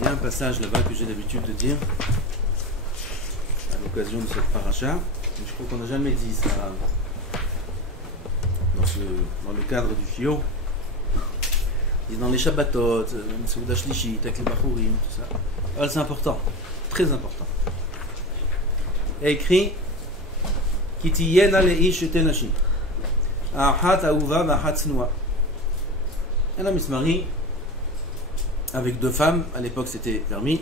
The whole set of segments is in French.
Il y a un passage là-bas que j'ai l'habitude de dire à l'occasion de cette paracha. Je crois qu'on n'a jamais dit ça dans le cadre du Fio. Et dans les Shabbatot, Seuda Shlishit, avec les Bachurim, tout ça. Alors, c'est important, très important. Il y a écrit Kitiyena leish ete nashim. Ahat ahuva v'ahat tznoa. Un homme il se marie avec deux femmes, à l'époque c'était permis,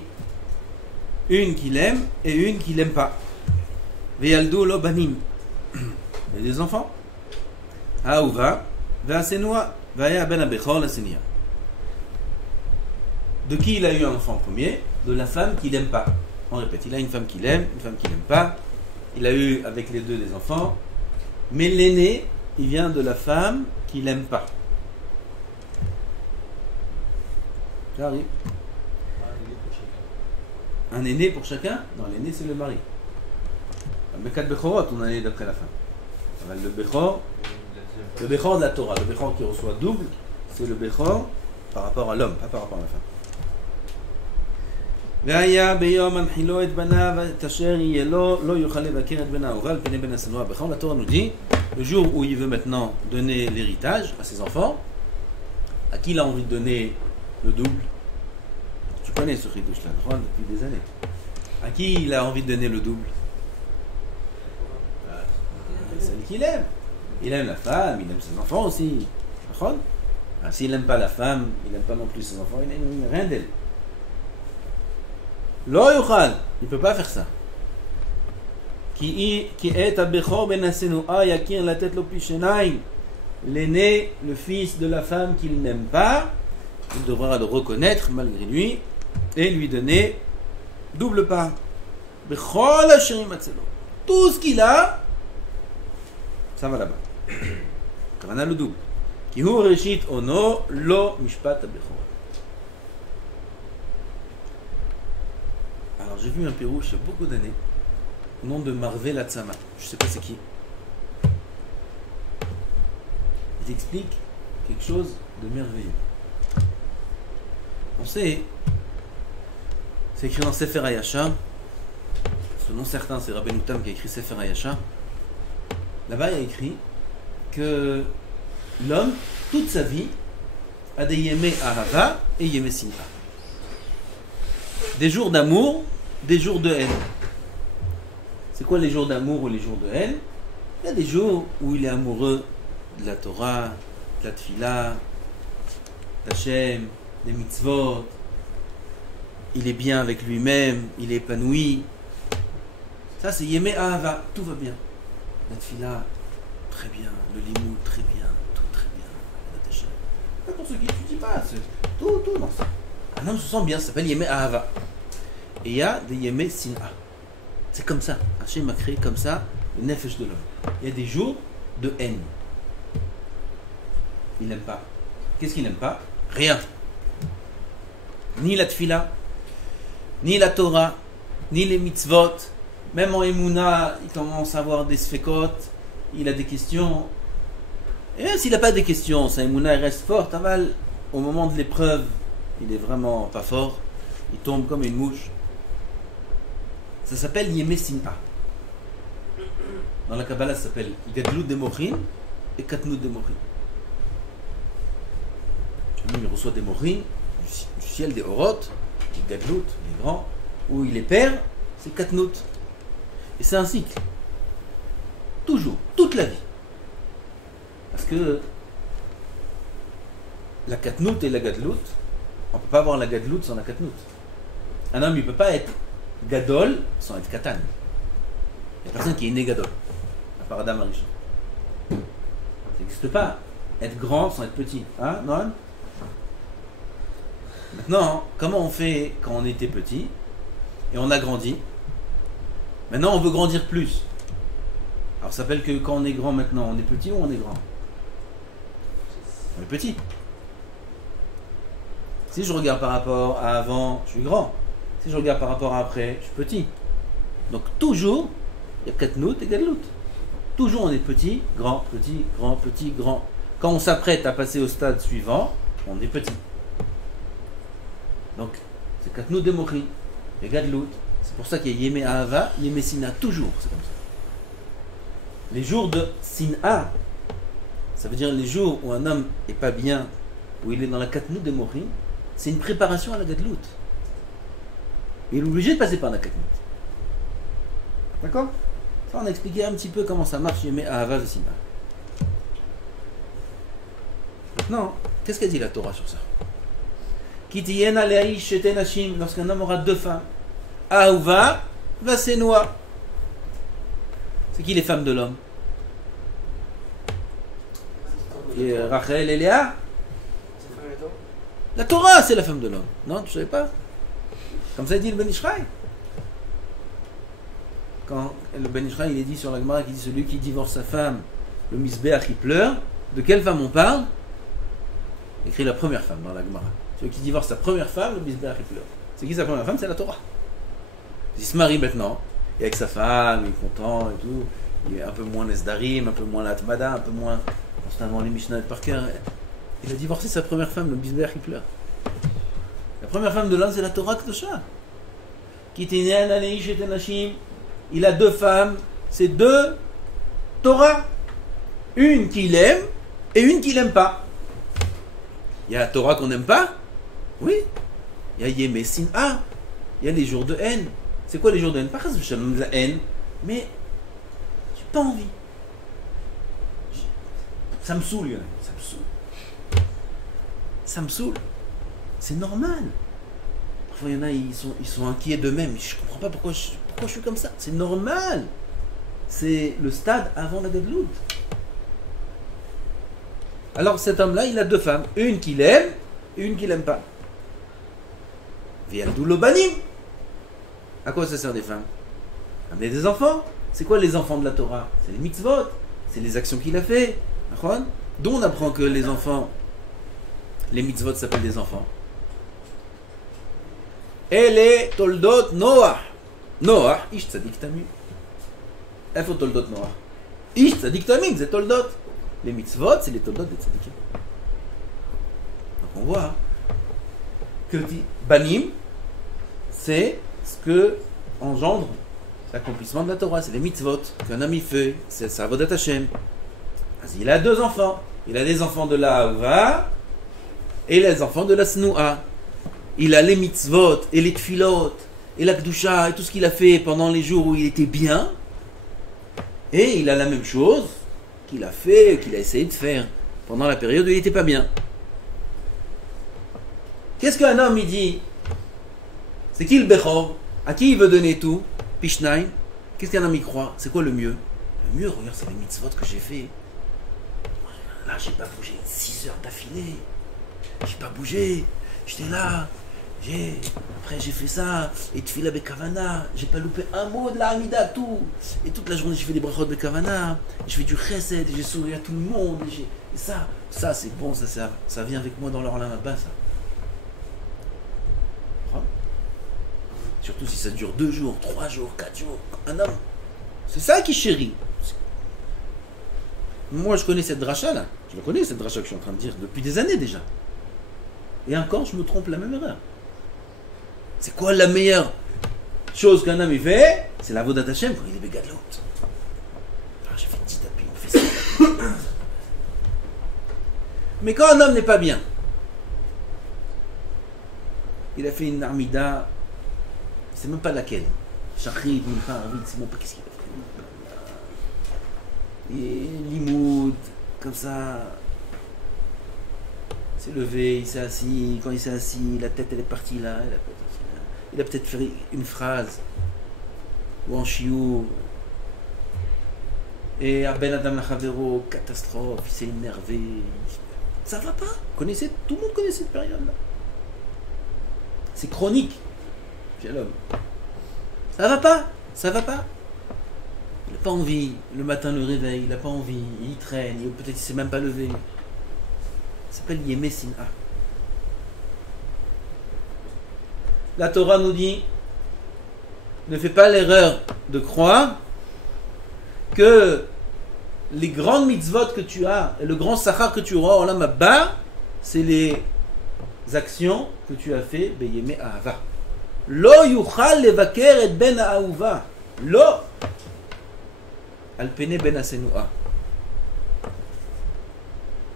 une qu'il aime et une qu'il n'aime pas. Ve'yaldu lo banim. Il y a des enfants. Ahuva v'asenoa v'aya ben abechor la senia. De qui il a eu un enfant en premier? De la femme qu'il n'aime pas. On répète, il a une femme qu'il aime, une femme qu'il n'aime pas. Il a eu avec les deux des enfants. Mais l'aîné, il vient de la femme qu'il n'aime pas. Ça arrive. Un aîné pour chacun? Non, l'aîné c'est le mari. Le Bekat Bechorot, on en est d'après la femme. Le Bechor de la Torah, le Bechor qui reçoit double, c'est le Bechor par rapport à l'homme, pas par rapport à la femme. והיה ביום הנחילו את בניו את אשר יהיה לו לא יוכל לבקר את בן האהובה על פני בן השנוא הבכור. La Torah nous dit le jour où il veut maintenant donner l'héritage à ses enfants, à qui il a envie de donner le double? Tu connais ce chidouche là depuis des années. À qui il a envie de donner le double? Celle qu'il aime. Il aime la femme, il aime ses enfants aussi. S'il n'aime pas la femme, il n'aime pas non plus ses enfants, il n'aime rien d'elle. Lo yuchal, il ne peut pas faire ça. Qui est abechor ben asenoa yakir la tête l'opishenaim. L'aîné, le fils de la femme qu'il n'aime pas, il devra le reconnaître malgré lui et lui donner double part. Bechol asherim atzelo. Tout ce qu'il a, ça va là-bas. Quand on a le double. Ki hu reshit ono lo mishpat abechor. Alors j'ai vu un Pérouche il y a beaucoup d'années, au nom de Marvé Latsama, je ne sais pas c'est qui. Il explique quelque chose de merveilleux. On sait, c'est écrit dans Sefer Hayasha, selon certains c'est Rabbeinu Tam qui a écrit Sefer Hayasha. Là-bas il y a écrit que l'homme, toute sa vie, a des yémé ahava et yémé sinha. Des jours d'amour, des jours de haine. C'est quoi les jours d'amour ou les jours de haine? Il y a des jours où il est amoureux de la Torah, de la Tfila, d'Hachem, des mitzvot. Il est bien avec lui-même, il est épanoui. Ça c'est Yemé Ahava, tout va bien. La Tfila, très bien. Le Limoud, très bien. Tout très bien. Pas pour ceux qui n'étudient pas. Tout, non. Un homme se sent bien, ça s'appelle Yemé Ahava. Et il y a des Yemé Sinha. C'est comme ça. Hachem a créé comme ça le nefesh de l'homme. Il y a des jours de haine. Il n'aime pas. Qu'est-ce qu'il n'aime pas? Rien. Ni la tfila, ni la Torah, ni les mitzvot. Même en Emouna, il commence à avoir des sfekot. Il a des questions. Et même s'il n'a pas des questions, sa Emouna reste forte. Aval, au moment de l'épreuve, il est vraiment pas fort. Il tombe comme une mouche. Ça s'appelle Yemé Sinha. Dans la Kabbalah, ça s'appelle Gadlut de Morin et Katnut de Morin. Il reçoit des Morin, du ciel des Horot, des Gadlut, des grands, où il est père, c'est Katnut. Et c'est un cycle. Toujours, toute la vie. Parce que la Katnut et la Gadlut, on ne peut pas avoir la Gadlut sans la Katnut. Un homme, il ne peut pas être Gadol sans être Katan. Il n'y a personne qui est né Gadol, à part Adam Arishon. Ça n'existe pas. Être grand sans être petit. Hein, non? Maintenant, comment on fait quand on était petit et on a grandi? Maintenant, on veut grandir plus. Alors, ça s'appelle que quand on est grand maintenant, on est petit ou on est grand? On est petit. Si je regarde par rapport à avant, je suis grand. Si je regarde par rapport à après, je suis petit. Donc toujours, il y a Katnut et Gadlut. Toujours on est petit, grand, petit, grand, petit, grand. Quand on s'apprête à passer au stade suivant, on est petit. Donc, c'est Katnou Demochi, et Gadlout. C'est pour ça qu'il y a Yemé Ahava, Yemé Sina, toujours, c'est comme ça. Les jours de Sina, ça veut dire les jours où un homme est pas bien, où il est dans la Katnou Demochi, c'est une préparation à la Gadlout. Il est obligé de passer par la Katnou. D'accord? Ça, on a expliqué un petit peu comment ça marche, Yemé Ahava et Sina. Maintenant, qu'est-ce qu'a dit la Torah sur ça? Lorsqu'un homme aura deux femmes, Aouva, Vasenoa. C'est qui les femmes de l'homme? Rachel et Léa. La Torah, c'est la femme de l'homme. Non, tu ne savais pas? Comme ça dit le Ben Ishraï. Quand le Ben Ishraï, il est dit sur la Gemara, qui dit celui qui divorce sa femme, le Misbéach, il pleure. De quelle femme on parle? Il écrit la première femme dans la Gemara. Celui qui divorce sa première femme, le Misbéach, il pleure. C'est qui sa première femme? C'est la Torah. Il se marie maintenant, et avec sa femme, il est content et tout. Il est un peu moins Nesdarim, un peu moins l'Atmada, un peu moins constamment les Mishnah par cœur. Il a divorcé sa première femme, le Misbéach, il pleure. La première femme de l'homme, c'est la Torah Kedosha. Il a deux femmes, c'est deux Torah. Une qu'il aime et une qu'il n'aime pas. Il y a la Torah qu'on n'aime pas? Oui. Il y a Yemé Sin'a. Il y a les jours de haine. C'est quoi les jours de haine? Pas de la haine, mais j'ai pas envie. Ça me saoule, ça me saoule. Ça me saoule. C'est normal. Parfois, il y en a, ils sont inquiets d'eux-mêmes. Je comprends pas pourquoi je suis comme ça. C'est normal. C'est le stade avant la Gadlout. Alors cet homme-là, il a deux femmes. Une qu'il aime et une qu'il n'aime pas. Vialdou Lobanim. À quoi ça sert des femmes? Amener des enfants. C'est quoi les enfants de la Torah? C'est les mitzvot. C'est les actions qu'il a fait. D'où on apprend que les enfants, les mitzvot s'appellent des enfants. Et les toldot Noah. Noah, ish tzadik tamim. Il faut toldot Noah. Ish tzadik tamim, c'est toldot. Les mitzvot, c'est les toldot des tzadikim. Donc on voit que banim, c'est ce que engendre l'accomplissement de la Torah, c'est les mitzvot qu'un ami fait, c'est sa avodat Hashem. Il a deux enfants. Il a les enfants de la Aouva et les enfants de la Snoua. Il a les mitzvot et les tfilot et la Kedusha et tout ce qu'il a fait pendant les jours où il était bien. Et il a la même chose qu'il a fait, qu'il a essayé de faire pendant la période où il n'était pas bien. Qu'est-ce qu'un homme il dit? C'est qui le Bechor? À qui il veut donner tout? Pishnaim. Qu'est-ce qu'un homme y croit? C'est quoi le mieux? Le mieux, regarde, c'est les mitzvot que j'ai fait. Là, j'ai pas bougé 6 heures d'affilée. J'ai pas bougé. J'étais là. Après, j'ai fait ça. Et Tfila Bekavana. J'ai pas loupé un mot de la Hamida, tout. Et toute la journée, j'ai fait des brachot Bekavana. Je fais du chesed. J'ai souri à tout le monde. Et ça c'est bon. Ça vient avec moi dans leur là-bas, ça. Surtout si ça dure 2 jours, 3 jours, 4 jours. Un homme. C'est ça qui chérit. Moi, je connais cette dracha là. Je la connais, cette dracha que je suis en train de dire depuis des années déjà. Et encore, je me trompe la même erreur. C'est quoi la meilleure chose qu'un homme fait? C'est la vodat Hashem quand il est bégadlout. J'ai fait 10 tapis, on fait ça. Mais quand un homme n'est pas bien, il a fait une armida, c'est même pas laquelle. Shachrit, Mincha, Arvit, c'est même pas qu'est-ce qu'il a fait. Et Limoud, comme ça, s'est levé, il s'est assis. Quand il s'est assis, la tête elle est partie là. Il a peut-être fait une phrase ou en chiou. Et Ben Adam Lachavero, catastrophe, il s'est énervé. Ça va pas. Tout le monde connaît cette période-là. C'est chronique chez l'homme. Ça va pas. Il n'a pas envie. Le matin, le réveil, il n'a pas envie. Il traîne. Peut-être qu'il ne s'est même pas levé. Ça s'appelle Yemé Sin'a. La Torah nous dit, ne fais pas l'erreur de croire que les grandes mitzvot que tu as et le grand sachar que tu auras en Olam Haba, c'est les actions que tu as fait Beyemé Ahava. Lo yuchal levaker et ben ha'ahuva. Lo al pene ben hasenua.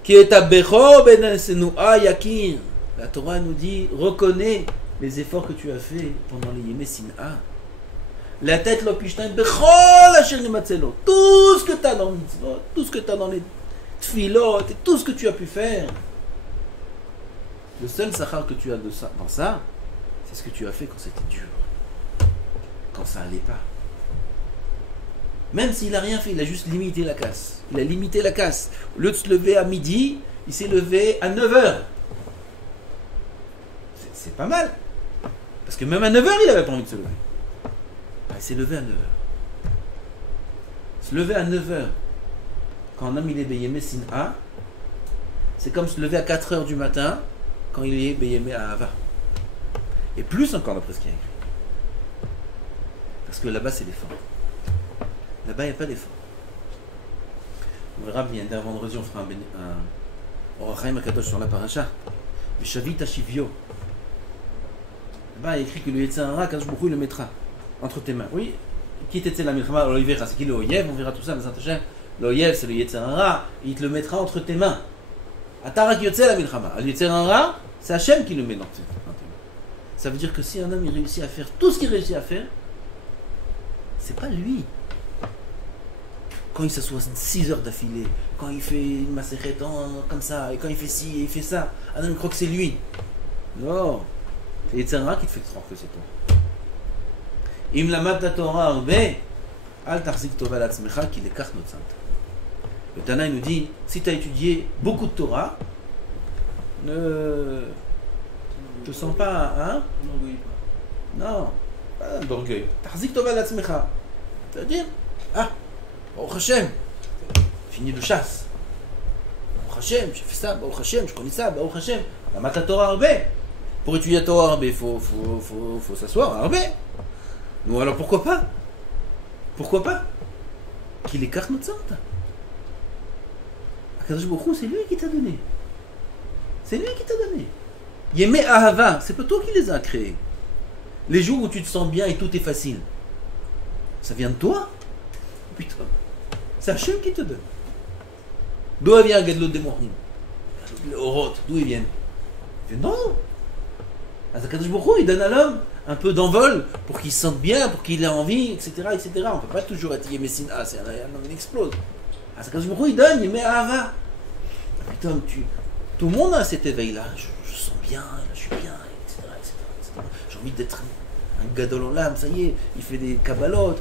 Qui est à Becho ben hasenua yakir. La Torah nous dit, reconnais les efforts que tu as fait pendant les Yemé Sin'a. La tête l'opishtain Bechol asher nimatzelo. Tout ce que tu as dans le mitzvot, tout ce que tu as dans les tfilot, et tout ce que tu as pu faire. Le seul sachar que tu as dans ça, c'est ce que tu as fait quand c'était dur. Quand ça allait pas. Même s'il n'a rien fait, il a juste limité la casse. Il a limité la casse. Au lieu de se lever à midi, il s'est levé à 9h. C'est pas mal. Parce que même à 9h, il n'avait pas envie de se lever. Il s'est levé à 9h. Se lever à 9h, quand un homme il est Beyemé Sin'a, c'est comme se lever à 4h du matin, quand il est Beyemé Ahava. Et plus encore d'après ce qu'il y a écrit. Parce que là-bas, c'est l'effort. Là-bas, il n'y a pas d'effort. On verra bien, d'un vendredi, on fera un Orachaim Akadosh sur la paracha. Le Shavit Hashivyo. Là-bas, il y a écrit que le Yetzer Hara, Kadosh Baruch Hu, il le mettra entre tes mains. Oui, qui était la Milchama, l'Oivera, c'est qui le Oyev, on verra tout ça, mais Saint-Hachem. Le Oyev, c'est le Yetzer Hara, il te le mettra entre tes mains. Atarak Yotze la Milchama. Le Yetzer Hara, c'est Hachem qui le met dans tes mains. Ça veut dire que si un homme il réussit à faire tout ce qu'il réussit à faire, c'est pas lui. Quand il s'assoit 6 heures d'affilée, quand il fait une maséchet comme ça, et quand il fait ci et il fait ça, un homme croit que c'est lui. Non. C'est Yetzer Hara qui te fait croire que c'est toi. Im lamad la Torah arbe, al tarzik tova l'atzmecha ki lekach notzant. Le Tana nous dit, si tu as étudié beaucoup de Torah, ne te sens pas, hein? Non, pas d'orgueil. Tarzik tova l'atzmecha. Ça veut dire, Baruch Hashem, fini de chasse. Baruch Hashem, j'ai fait ça, Baruch Hashem, je connais ça, Baruch Hashem. Lamad la Torah arbe. Pour étudier la Torah arbe, il faut s'asseoir arbe. Nous alors pourquoi pas? Pourquoi pas? Qu'il écarte notre sorte. Akadosh Baruch Hu, c'est lui qui t'a donné. C'est lui qui t'a donné. Yemé Ahava, c'est pas toi qui les as créés. Les jours où tu te sens bien et tout est facile, ça vient de toi? Putain, c'est Hachem qui te donne. D'où vient Gadlot de Morim? Le Horot, d'où ils viennent? Il fait non. Akadosh Baruch Hu, il donne à l'homme un peu d'envol pour qu'il se sente bien, pour qu'il ait envie, etc. etc. On ne peut pas toujours être Yemé Sin'a, c'est un homme qui explose. Akadosh Baruch Hu, il donne, il met Ahava. Putain, tout le monde a cet éveil-là. Je sens bien, là, je suis bien, etc. J'ai envie d'être un gadol olam, ça y est, il fait des kabbalot.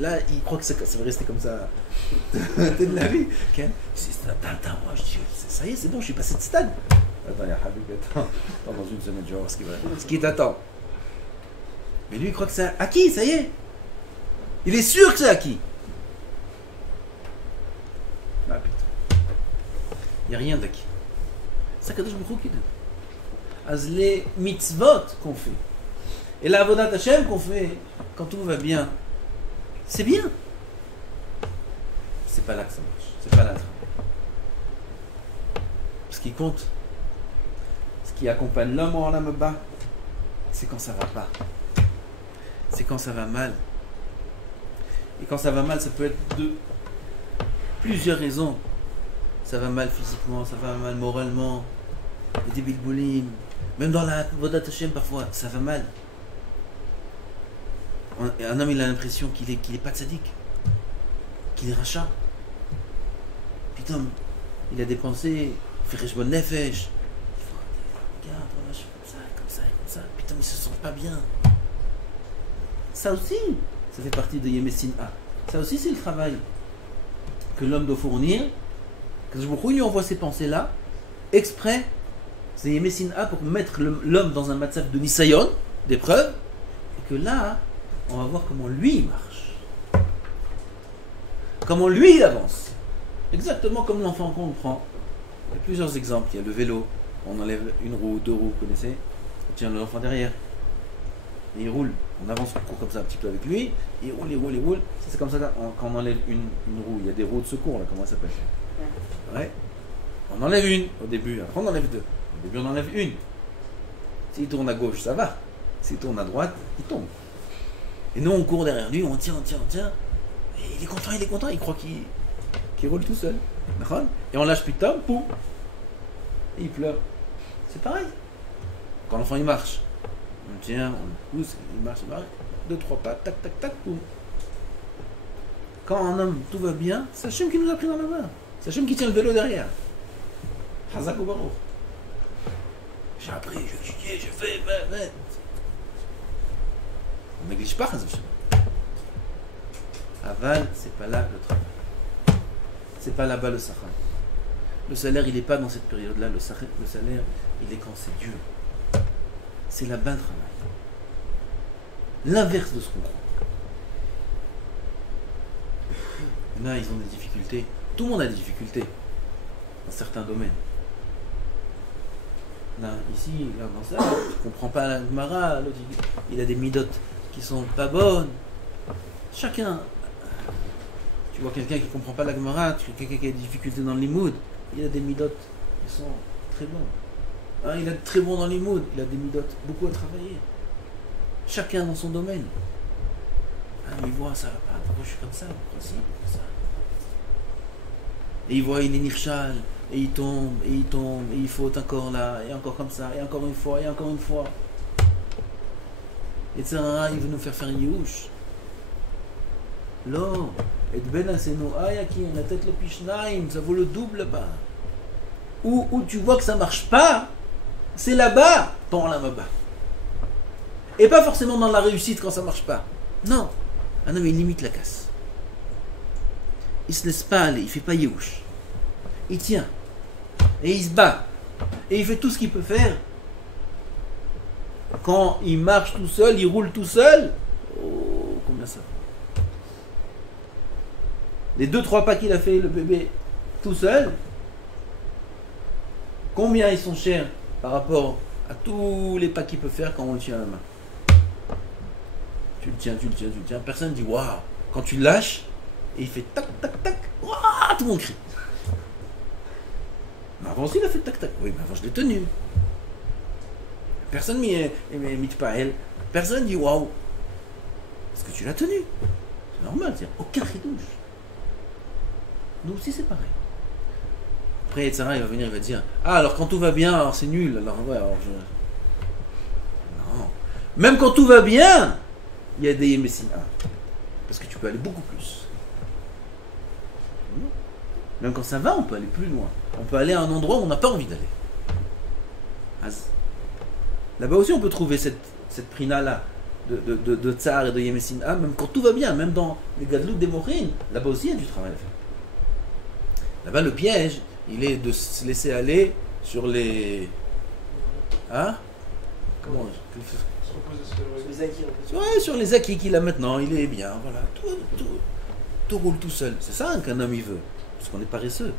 Là, il croit que ça va rester comme ça de la vie. Okay? Attends, moi, je dis, ça y est, c'est bon, je suis passé de stade. Attends, il y a Habib, attends, dans une semaine, je vais voir ce qui t'attend. Mais lui, il croit que c'est acquis, ça y est. Il est sûr que c'est acquis. Ah putain. Il n'y a rien d'acquis. C'est Kadosh Baruch Hu qui donne. Az les mitzvot qu'on fait. Et la avodat Hashem qu'on fait quand tout va bien. C'est bien. C'est pas là que ça marche. C'est pas là que ça marche. Ce qui compte, ce qui accompagne l'homme en l'âme bas, c'est quand ça va pas. C'est quand ça va mal. Et quand ça va mal, ça peut être de plusieurs raisons. Ça va mal physiquement, ça va mal moralement, il y a des bilboulim, même dans la Vodat Hashem parfois, ça va mal. Un homme il a l'impression qu'il est pas tzaddik, qu'il est rachat. Putain, il a dépensé, il fait Reshbon Nefesh. Regarde, voilà, je suis comme ça. Putain, mais il se sent pas bien. Ça aussi, ça fait partie de Yemé Sin'a. Ça aussi, c'est le travail que l'homme doit fournir. Quand il lui envoie ces pensées-là, exprès, c'est Yemé Sin'a pour mettre l'homme dans un matzav de Nisayon, d'épreuve, et que là, on va voir comment lui il marche. Comment lui il avance. Exactement comme l'enfant qu'on prend. Il y a plusieurs exemples. Il y a le vélo, on enlève une roue, 2 roues, vous connaissez. On tient l'enfant derrière. Et il roule. On avance, on court comme ça un petit peu avec lui. Il roule. Ça, c'est comme ça quand on enlève une roue. Il y a des roues de secours là, comment ça s'appelle? Ouais. On enlève une au début, après on enlève 2. Au début on enlève une. S'il tourne à gauche, ça va. S'il tourne à droite, il tombe. Et nous, on court derrière lui, on tient. Et il est content, il croit qu'il roule tout seul. Et on lâche plus de temps, poum. Et il pleure. C'est pareil. Quand l'enfant il marche, on tient, on le pousse, il marche. 2, 3 pas, tac, poum. Quand un homme, tout va bien, c'est Hachem qui nous a pris dans la main. C'est Hachem qui tient le vélo derrière. Hazak ou Baruch. J'ai appris, j'ai étudié, j'ai fait. On ne néglige pas Hachem. Aval, c'est pas là le travail. C'est pas là-bas le sahara. Le salaire, il n'est pas dans cette période-là. Le salaire, il est quand c'est dur. C'est là-bas le travail. L'inverse de ce qu'on croit. Il y en a, ils ont des difficultés. Tout le monde a des difficultés dans certains domaines. Là, ici, là, dans ça, je ne comprends pas la Gemara. L'autre, il a des midotes qui sont pas bonnes. Chacun. Tu vois quelqu'un qui ne comprend pas la Gemara, quelqu'un qui a des difficultés dans le limoud, il a des midotes qui sont très bons. Il est très bon dans le limoud, il a des midotes, beaucoup à travailler. Chacun dans son domaine. Il voit ça, pourquoi je suis comme ça, pourquoi si, comme ça. Et il voit, il est nirchal, et il tombe, et il faute encore là, et encore comme ça, et encore une fois, et encore une fois. Et Tzara, il veut nous faire une youch. Non. Et Ben Asenoa, qui on a tête le Pishnaim, ça vaut le double là-bas. Où tu vois que ça marche pas, c'est là-bas, ton là bas. Et pas forcément dans la réussite quand ça marche pas. Non. Un homme, il limite la casse. Il se laisse pas aller, il fait pas yéouch. Il tient. Et il se bat. Et il fait tout ce qu'il peut faire. Quand il marche tout seul, il roule tout seul. Oh, combien ça va. Les 2-3 pas qu'il a fait, le bébé, tout seul, combien ils sont chers par rapport à tous les pas qu'il peut faire quand on le tient à la main. Tu le tiens. Personne ne dit waouh. Quand tu le lâches, et il fait tac, waouh, tout le monde crie. Mais avant aussi, il a fait tac. Oui, mais avant, je l'ai tenu. Personne ne m'imite pas elle. Personne ne dit waouh. Parce que tu l'as tenu. C'est normal, c'est aucun ridouche. Nous aussi c'est pareil. Après Tzara il va venir, il va dire alors quand tout va bien, alors c'est nul, alors ouais, alors je. Non. Même quand tout va bien, il y a des Yemessina. Parce que tu peux aller beaucoup plus. Même quand ça va, on peut aller plus loin. On peut aller à un endroit où on n'a pas envie d'aller. Là-bas aussi on peut trouver cette prina là de Tsar et de Yemessina, même quand tout va bien, même dans les Gadlout des Morin, là-bas aussi il y a du travail à faire. Là-bas, le piège, il est de se laisser aller sur les... Hein? Comment? Sur les acquis qu'il a maintenant, il est bien, voilà. Tout roule tout seul. C'est ça qu'un homme, il veut. Parce qu'on est paresseux.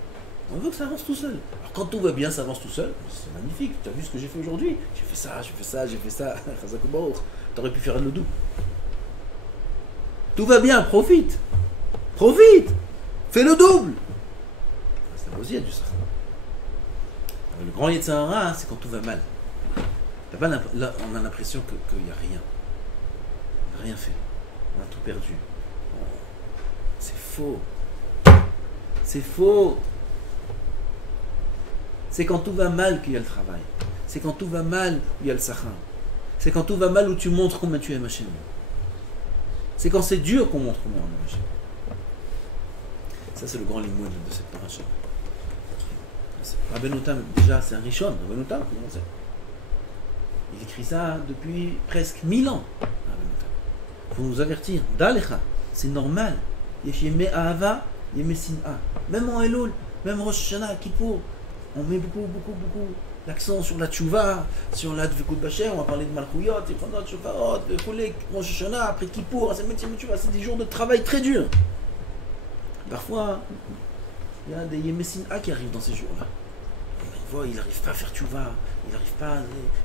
On veut que ça avance tout seul. Alors quand tout va bien, ça avance tout seul. C'est magnifique. Tu as vu ce que j'ai fait aujourd'hui? J'ai fait ça. T'aurais pu faire le doux. Tout va bien, profite. Fais le double. Aussi, il y a du ça. Le grand Yetzirah, c'est quand tout va mal. Là, on a l'impression qu'il n'y a rien. On n'a rien fait. On a tout perdu. C'est faux. C'est quand tout va mal qu'il y a le travail. C'est quand tout va mal où il y a le sachin. C'est quand tout va mal où tu montres combien tu aimes Hachem. C'est quand c'est dur qu'on montre combien on aime Hachem. Ça, c'est le grand limoud de cette paracha. Rabbeinu Tam, déjà, c'est un Rishon. Rabbeinu Tam, il écrit ça depuis presque 1000 ans. Pour nous avertir. Dalecha, c'est normal. Yesheme Ahava, Yeme Sin'a. Même en Elul, même Rosh Hashanah, Kippour, on met beaucoup l'accent sur la tchouva, sur la dvikut bacher. On va parler de Malchouyot, et pendant Tchouvaot, Rosh Hashanah, après Kippour, c'est des jours de travail très durs. Parfois, il y a des Yemessina qui arrivent dans ces jours-là. Il n'arrive pas à faire tchouva, il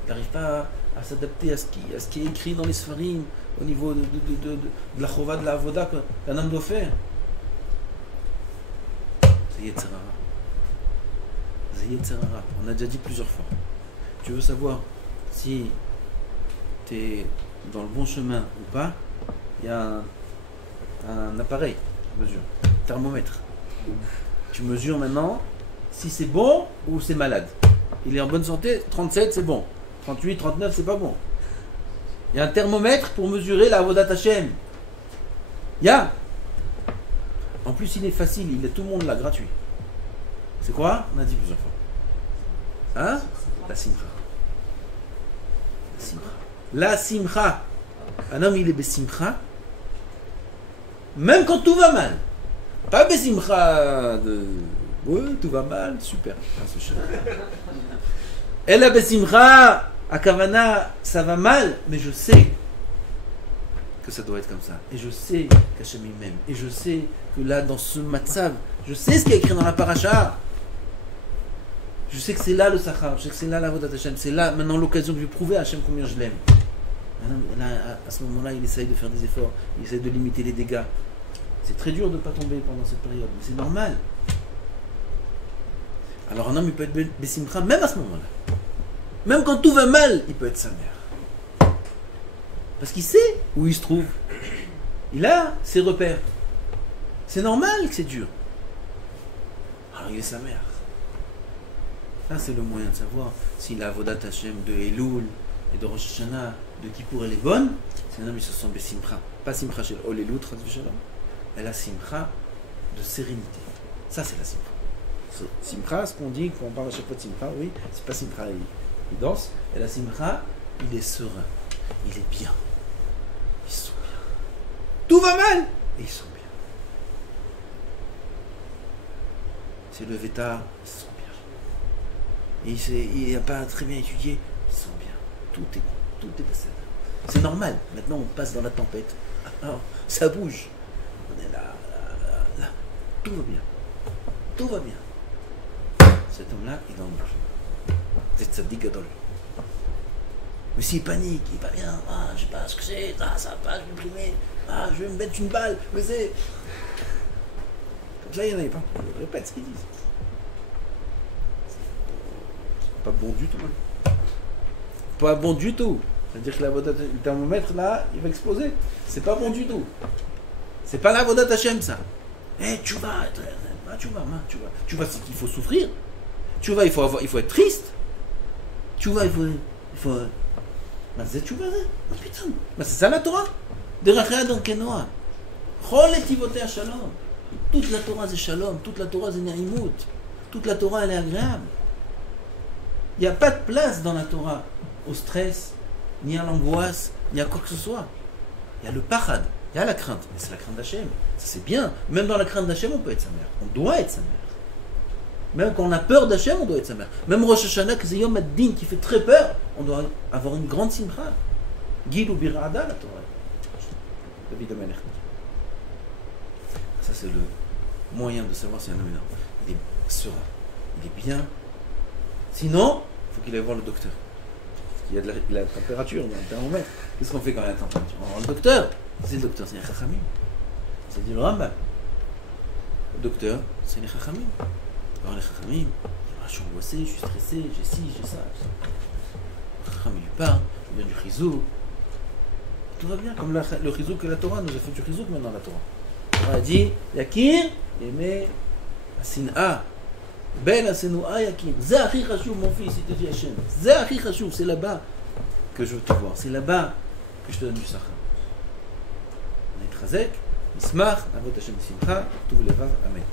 n'arrive pas à s'adapter à ce qui est écrit dans les Sfarim, au niveau de la chova, de la avoda qu'un homme doit faire. C'est Yetzirah. On a déjà dit plusieurs fois. Tu veux savoir si tu es dans le bon chemin ou pas, il y a un appareil de mesure, thermomètre. Tu mesures maintenant si c'est bon ou c'est malade. Il est en bonne santé, 37 c'est bon, 38, 39 c'est pas bon. Il y a un thermomètre pour mesurer la Avodat Hashem. Il y a. En plus il est facile, il est tout le monde là, gratuit. C'est quoi? On a dit plusieurs fois. Hein? La simcha. La simcha. La simcha. Un homme il est besimcha. Même quand tout va mal. Pas besimcha de... Oui, tout va mal, super. Et la besimcha, à Kavana, ça va mal, mais je sais que ça doit être comme ça. Et je sais qu'Hachem m'aime. Et je sais que là, dans ce matzav, je sais ce qui est écrit dans la paracha. Je sais que c'est là le Sachar, je sais que c'est là la Avodat Hashem, c'est là maintenant l'occasion que je vais prouver à Hashem combien je l'aime. Là, à ce moment-là, il essaye de faire des efforts, il essaye de limiter les dégâts. C'est très dur de ne pas tomber pendant cette période, mais c'est normal. Alors un homme, il peut être Bessimcha même à ce moment-là. Même quand tout va mal, il peut être sa mère. Parce qu'il sait où il se trouve. Il a ses repères. C'est normal que c'est dur. Alors il est sa mère. Ça, c'est le moyen de savoir si la Avodat Hashem de Elul et de Rosh Hashanah, de Kippour, elle est bonne. C'est un homme, il se sent Bessimcha. Pas Simcha shel Olelut, mais la Simcha de sérénité. Ça, c'est la Simcha. Simcha, ce qu'on dit, quand on parle à chaque fois de Simcha, oui, c'est pas Simcha, il danse. Et la Simcha, il est serein. Il est bien. Ils sont bien. Tout va mal, et ils sont bien. C'est le Vétard, ils sont bien. Et il n'a pas très bien étudié, ils sont bien. Tout est bon, tout est passé. C'est normal. Maintenant, on passe dans la tempête. Alors, ça bouge. On est là. Tout va bien. Tout va bien. Cet homme-là, il est dans le marché. C'est Tzadik Gadol. Mais s'il panique, il va bien. Ah, je sais pas ce que c'est. Ah, ça va pas, je vais m'imprimer. Ah, je vais me mettre une balle. Mais c'est. Comme ça, il n'y en avait pas. Je répète ce qu'ils disent. C'est pas bon du tout. Pas bon du tout. C'est-à-dire que le thermomètre là, il va exploser. C'est pas bon du tout. C'est pas la Avodat Hashem ça. Eh, tu vas, c'est qu'il faut souffrir. Tu vas, il faut être triste. Tu vas, il faut. C'est putain. C'est ça la Torah. Derachea donc Kenoa. Chol et tivotea shalom. Toute la Torah c'est shalom. Toute la Torah c'est naïmout. Toute la Torah elle est agréable. Il n'y a pas de place dans la Torah au stress, ni à l'angoisse, ni à quoi que ce soit. Il y a le pachad, il y a la crainte, mais c'est la crainte d'Hachem. Ça c'est bien. Même dans la crainte d'Hachem, on peut être sa mère. On doit être sa mère. Même quand on a peur d'Hachem, on doit être sa mère. Même Rosh Hashanah, que c'est Yom Ad-Din qui fait très peur, on doit avoir une grande simcha. Gil ou Birada, la Torah. David Amelech. Ça c'est le moyen de savoir si un homme est là. Il est serein, il est bien. Sinon, il faut qu'il aille voir le docteur. Il y a de la température dans le thermomètre. Qu'est-ce qu'on fait quand il y a la température? On va voir le docteur. C'est le docteur, c'est les Chachamim. C'est dit le Rambam. Le docteur, c'est les Chachamim. On va voir les Chachamim. Je suis angoissé, je suis stressé, j'ai ci, j'ai ça. Le Chacham, il lui parle, il vient du Chizouk. Tout va bien, comme le Chizouk et la Torah nous a fait du Chizouk maintenant la Torah. La Torah a dit Yakir, aimer Asina. Ben Asenoua Yakim. C'est Achi Chashuv, mon fils, il te dit Hachem. C'est Achi Chashuv, c'est là-bas que je veux te voir. C'est là-bas que je te donne du Sachar. On est Chazek, Nismach, Avot Hachem Simcha, Tuv Levav, Amen.